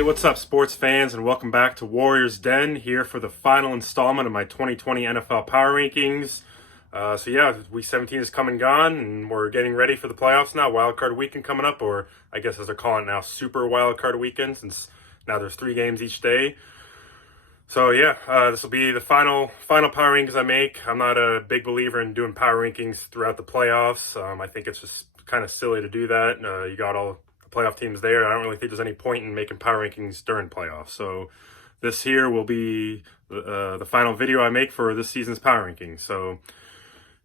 Hey, what's up, sports fans, and welcome back to Warriors Den, here for the final installment of my 2020 NFL Power Rankings. Week 17 is come and gone, and we're getting ready for the playoffs now. Wild Card Weekend coming up, or I guess as they're calling it now, Super Wild Card Weekend, since now there's 3 games each day. This will be the final Power Rankings I make. I'm not a big believer in doing Power Rankings throughout the playoffs. I think it's just kind of silly to do that. You got all playoff teams there. I don't really think there's any point in making power rankings during playoffs. So this here will be the final video I make for this season's power rankings. So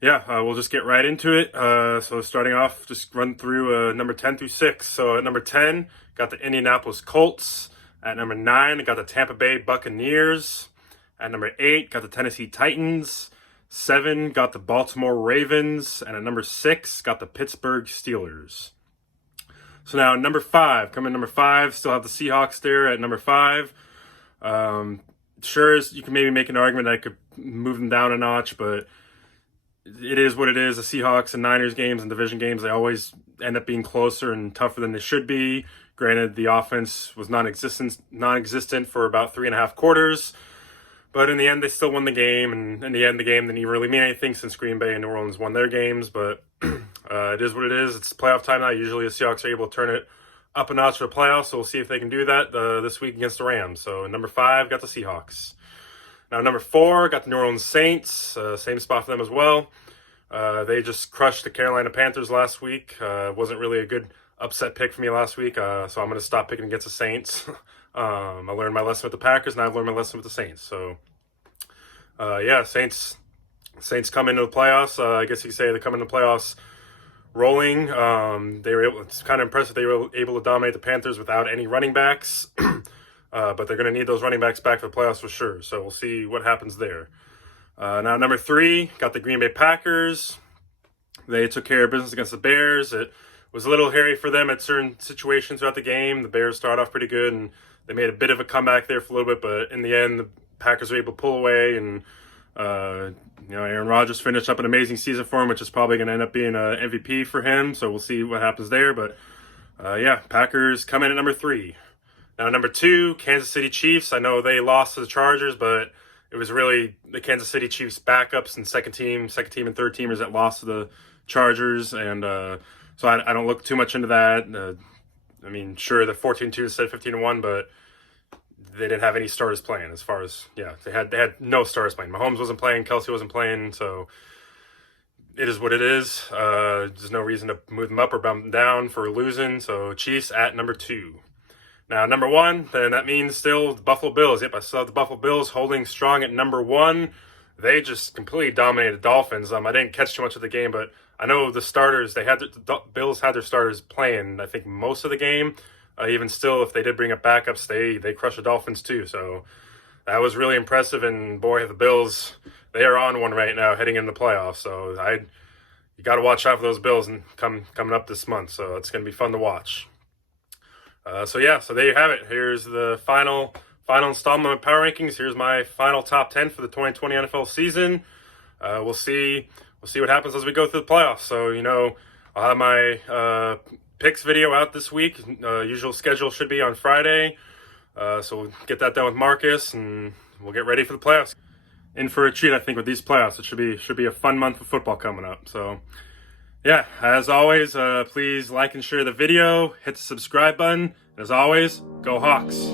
we'll just get right into it. So starting off, just run through number 10 through 6. So at number 10, got the Indianapolis Colts. At number 9, got the Tampa Bay Buccaneers. At number 8, got the Tennessee Titans. 7, got the Baltimore Ravens. And at number 6, got the Pittsburgh Steelers. So now number 5, number 5, still have the Seahawks there at number 5. You can maybe make an argument that I could move them down a notch, but it is what it is. The Seahawks and Niners games and division games, they always end up being closer and tougher than they should be. Granted, the offense was non-existent for about 3.5 quarters, but in the end, they still won the game. And in the end, the game didn't even really mean anything since Green Bay and New Orleans won their games, but it is what it is. It's playoff time now. Usually the Seahawks are able to turn it up a notch for the playoffs, so we'll see if they can do that this week against the Rams. So number 5, got the Seahawks. Now number 4, got the New Orleans Saints. Same spot for them as well. They just crushed the Carolina Panthers last week. Wasn't really a good upset pick for me last week, so I'm going to stop picking against the Saints. I learned my lesson with the Packers, and I've learned my lesson with the Saints. So, Saints come into the playoffs. I guess you could say they come into the playoffs rolling. It's kind of impressive they were able to dominate the Panthers without any running backs. But they're going to need those running backs back for the playoffs for sure. So we'll see what happens there. Now, number 3, got the Green Bay Packers. They took care of business against the Bears. It was a little hairy for them at certain situations throughout the game. The Bears started off pretty good, and they made a bit of a comeback there for a little bit. But in the end, the Packers were able to pull away, and Aaron Rodgers finished up an amazing season for him, which is probably going to end up being an MVP for him. So we'll see what happens there. But Packers come in at number 3. Now number 2, Kansas City Chiefs. I know they lost to the Chargers, but it was really the Kansas City Chiefs backups and second team and third teamers that lost to the Chargers. And so I don't look too much into that. Sure, they're 14-2 instead of 15-1, but they didn't have any starters playing. As far as they had no starters playing. Mahomes wasn't playing, Kelsey wasn't playing, so it is what it is. There's no reason to move them up or bump them down for losing. So Chiefs at number 2. Now number 1, then that means still the Buffalo Bills. Yep, I still have the Buffalo Bills holding strong at number 1. They just completely dominated the Dolphins. I didn't catch too much of the game, but I know the starters, the Bills had their starters playing, I think, most of the game. Even still, if they did bring up backups, they crushed the Dolphins too. So that was really impressive. And boy, the Bills, they are on one right now heading into the playoffs. So you got to watch out for those Bills and coming up this month. So it's going to be fun to watch. So there you have it. Here's the final installment of Power Rankings. Here's my final top 10 for the 2020 NFL season. We'll see what happens as we go through the playoffs. So, I'll have my picks video out this week. Usual schedule should be on Friday. So we'll get that done with Marcus, and we'll get ready for the playoffs. In for a treat, I think, with these playoffs. It should be a fun month of football coming up. So, as always, please like and share the video. Hit the subscribe button. And as always, go Hawks.